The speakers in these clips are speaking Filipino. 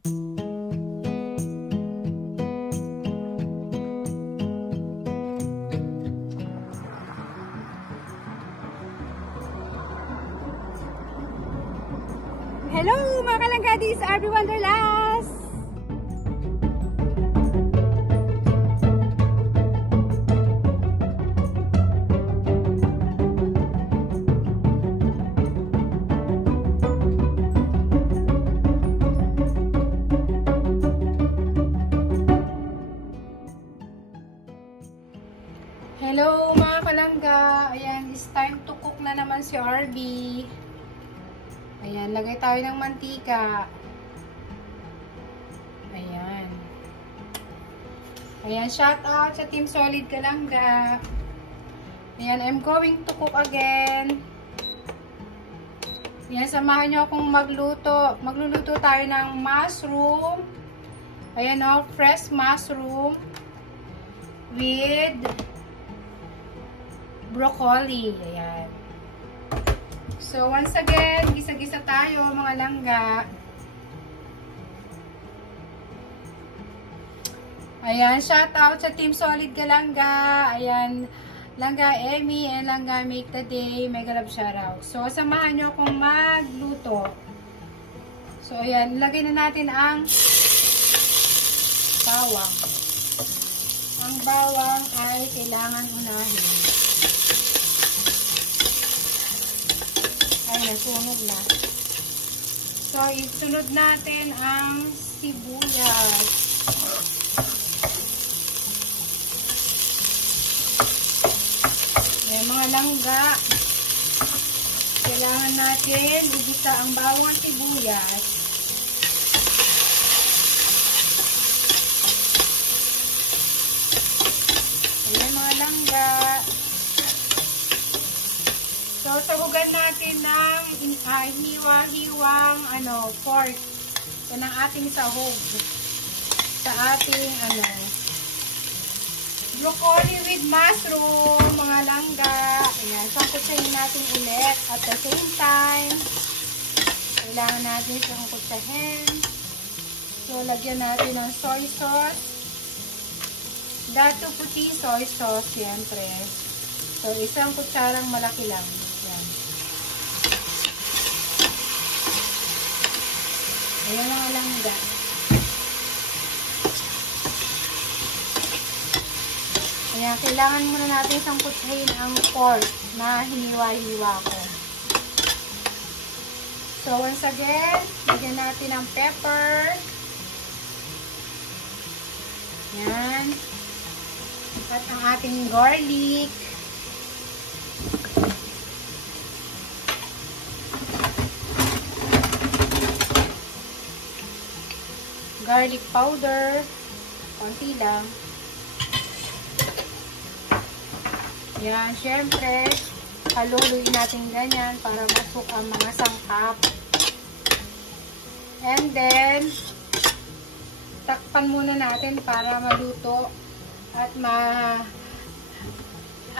Hello mga kalanggadis, RB Wanderlust! Hello mga kalangga, ayan, it's time to cook na naman si RB. Ayan, lagay tayo ng mantika. Ayan. Ayan, shout out sa Team Solid Kalangga. Ayan, I'm going to cook again. Ayan, samahan nyo akong magluto. Magluluto tayo ng mushroom. Ayan o, fresh mushroom with broccoli. Ayan. So, once again, gisa-gisa tayo mga langga. Ayan, shout out sa Team Solid Kalangga. Ayan, Langga Emmy and Langga Make the Day. Mega love shout out. So, samahan nyo akong magluto. So, ayan, ilagay na natin ang bawang. Ang bawang ay kailangan unahin. Ay, nasunog na. So, isunod natin ang sibuyas. May mga langga. Kailangan natin igisa ang bawang sibuyas. Ayan mga langga. So, sahugan natin ng hiwa-hiwang pork. Yan ang ating sahog. Sa ating broccoli with mushroom, mga langga. Ayan, sangkutsahin natin ulit. At the same time, kailangan natin siyang kutsahin. So, lagyan natin ng soy sauce. Dato puti soy sauce, siyempre. So, isang kutsarang malaki lang. Yan. Ayan mga langga. Ayan, kailangan muna natin sangkutsahin ang pork na hiniwa-hiwa ko. So, once again, lagyan natin ang pepper. Yan. At ang ating garlic. Garlic powder. Konti lang. Yan, syempre, haluluin natin ganyan para masuk ang mga sangkap. And then, takpan muna natin para maluto at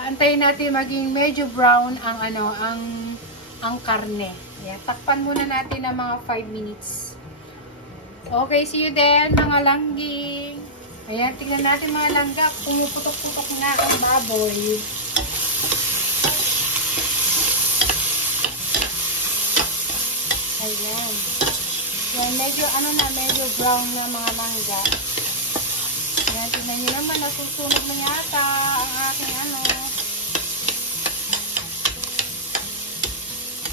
antayin natin maging medyo brown ang karne. Yan, takpan muna natin ng mga 5 minutes. Okay, see you then, mga langgi. Ayan, tignan natin mga langga. Pumuputok-putok na ang baboy. Ayan. Yan, medyo medyo brown na mga langga. Ayan, tignan nyo naman, nasusunog na yata ang aking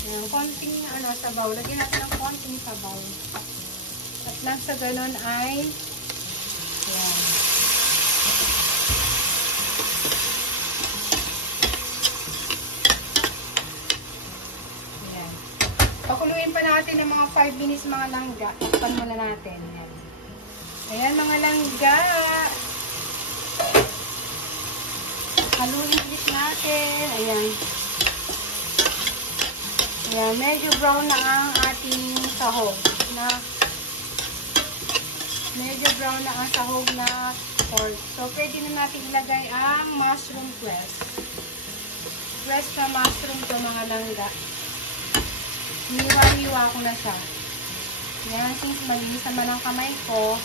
Ayan, konting sabaw. Lagyan natin ng konting sabaw. At lang sa ganon ay ayan. Ayan. Pakuluin pa natin ng mga 5 minutes mga langga. Takpan muna natin. Ayan. Ayan mga langga. Haluin ulit natin. Ayan. Ayan. Medyo brown na ang ating sahog. Medyo brown na ang sahog na pork. So, pwede na natin ilagay ang mushroom press. Press na mushroom to mga langga. Hiwa-hiwa ko na siya. Yan, since malinis naman ang kamay ko,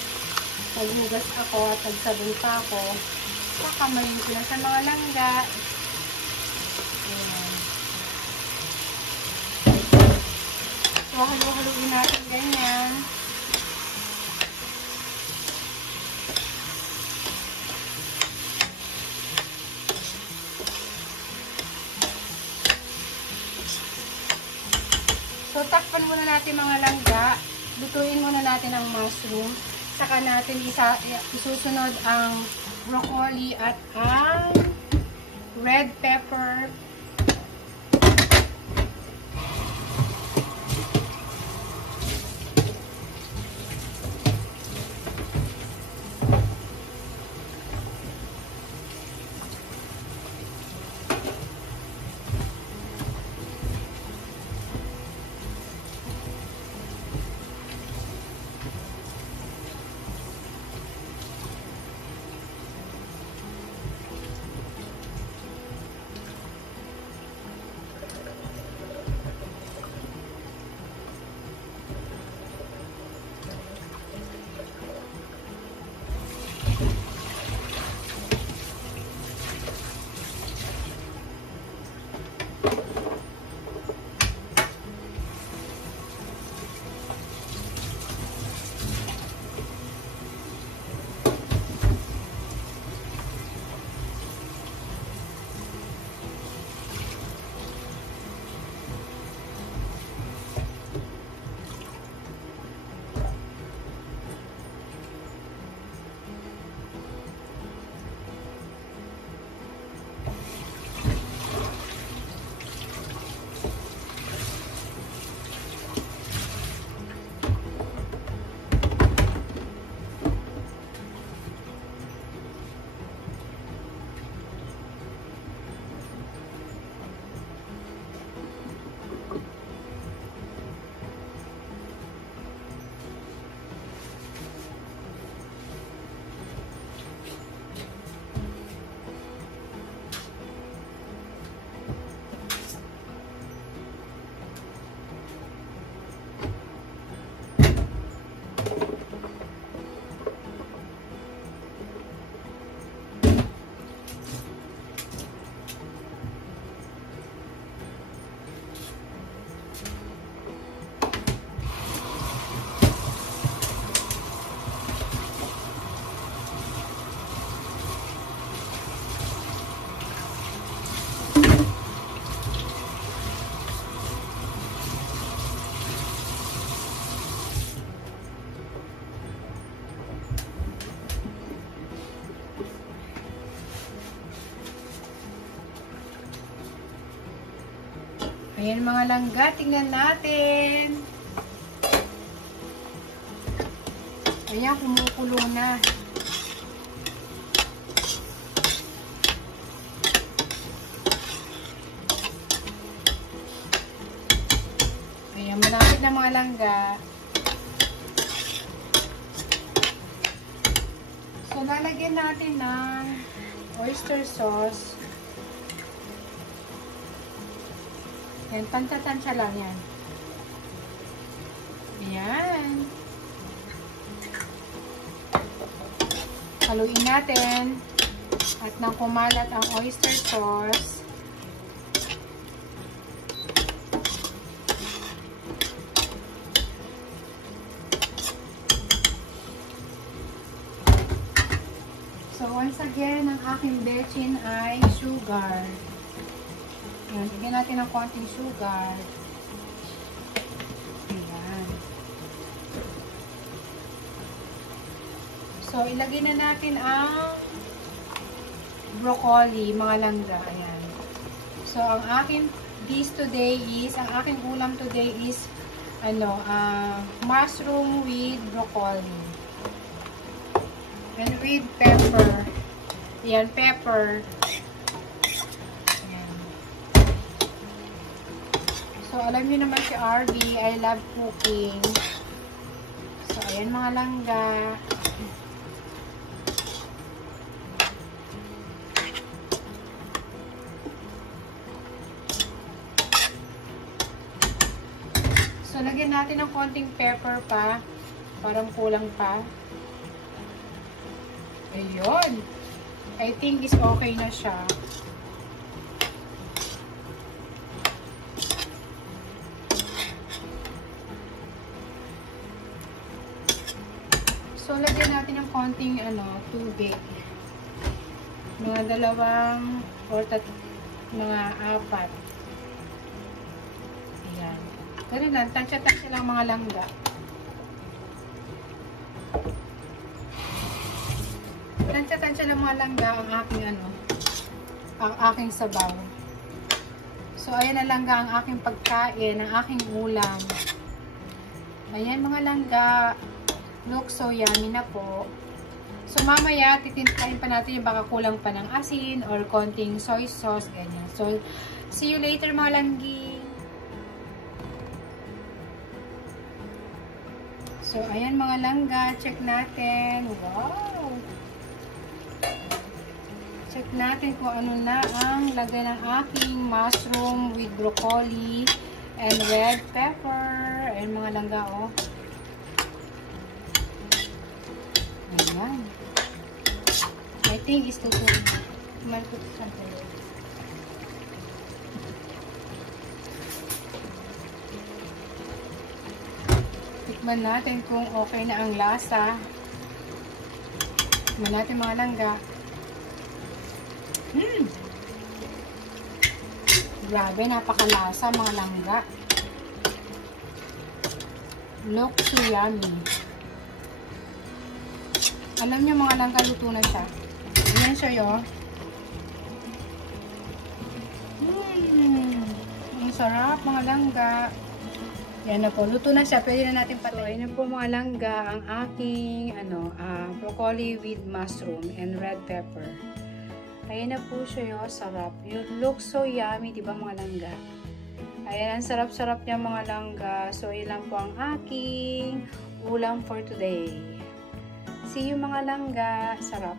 naghugas ako at nagsabon pa ako, kakamayin ko lang sa mga langga. Ayan. So, halo-haluin natin ganyan. So, takpan muna natin mga langga. Lutuin muna natin ang mushroom. Saka natin isusunod ang broccoli at ang red pepper. Ayan mga langga, tingnan natin. Ayan, kumukulo na. Ayan, malapit na mga langga. So, lalagyan natin ng oyster sauce. Yan, tansya-tansya lang yan. Ayan. Haluin natin. At nang kumalat ang oyster sauce, so once again, ang aking bechin ay sugar. Ayan, bigyan natin ng konting sugar. Ayan. So, ilagay na natin ang broccoli, mga langga. Ayan. So, ang aking aking ulam today is, mushroom with broccoli. And with pepper. Ayan, pepper. So, alam niyo naman si RB, I love cooking. So, ayan mga langga. So, So, lagyan natin ng konting pepper pa. Parang kulang pa. Ayun. I think is okay na siya. So, lagyan natin ng konting tubig. Mga 2 or mga 4. Ayan. Ganun lang. Tansya-tansya lang mga langga. Tansya-tansya lang mga langga ang aking sabaw. So, ayan na langga ang aking pagkain, ang aking ulam. Ayan mga langga. Look so yummy na po. So, mamaya, titimplahin pa natin yung baka kulang pa ng asin or konting soy sauce, ganyan. So, see you later mga langgi. So, ayan mga langga. Check natin. Wow! Check natin kung ano na ang lagay ng aking mushroom with broccoli and red pepper. Ayan mga langga, oh. Ayan. I think is tutuloy. Malputusan tayo. Tikman natin kung okay na ang lasa. Tikman natin mga langga. Grabe, napakalasa mga langga. Look so yummy. Alam niyo mga langga, luto na siya. Ayan siya yun. Ang sarap mga langga. Yan na po, luto na siya. Pwede na natin patayin. Ayan na po mga langga ang aking broccoli with mushroom and red pepper. Ayan na po siya yun. Sarap. You look so yummy, diba mga langga? Ayan, ang sarap-sarap niya mga langga. So, ilan po ang aking ulam for today. See you mga langga. Sarap.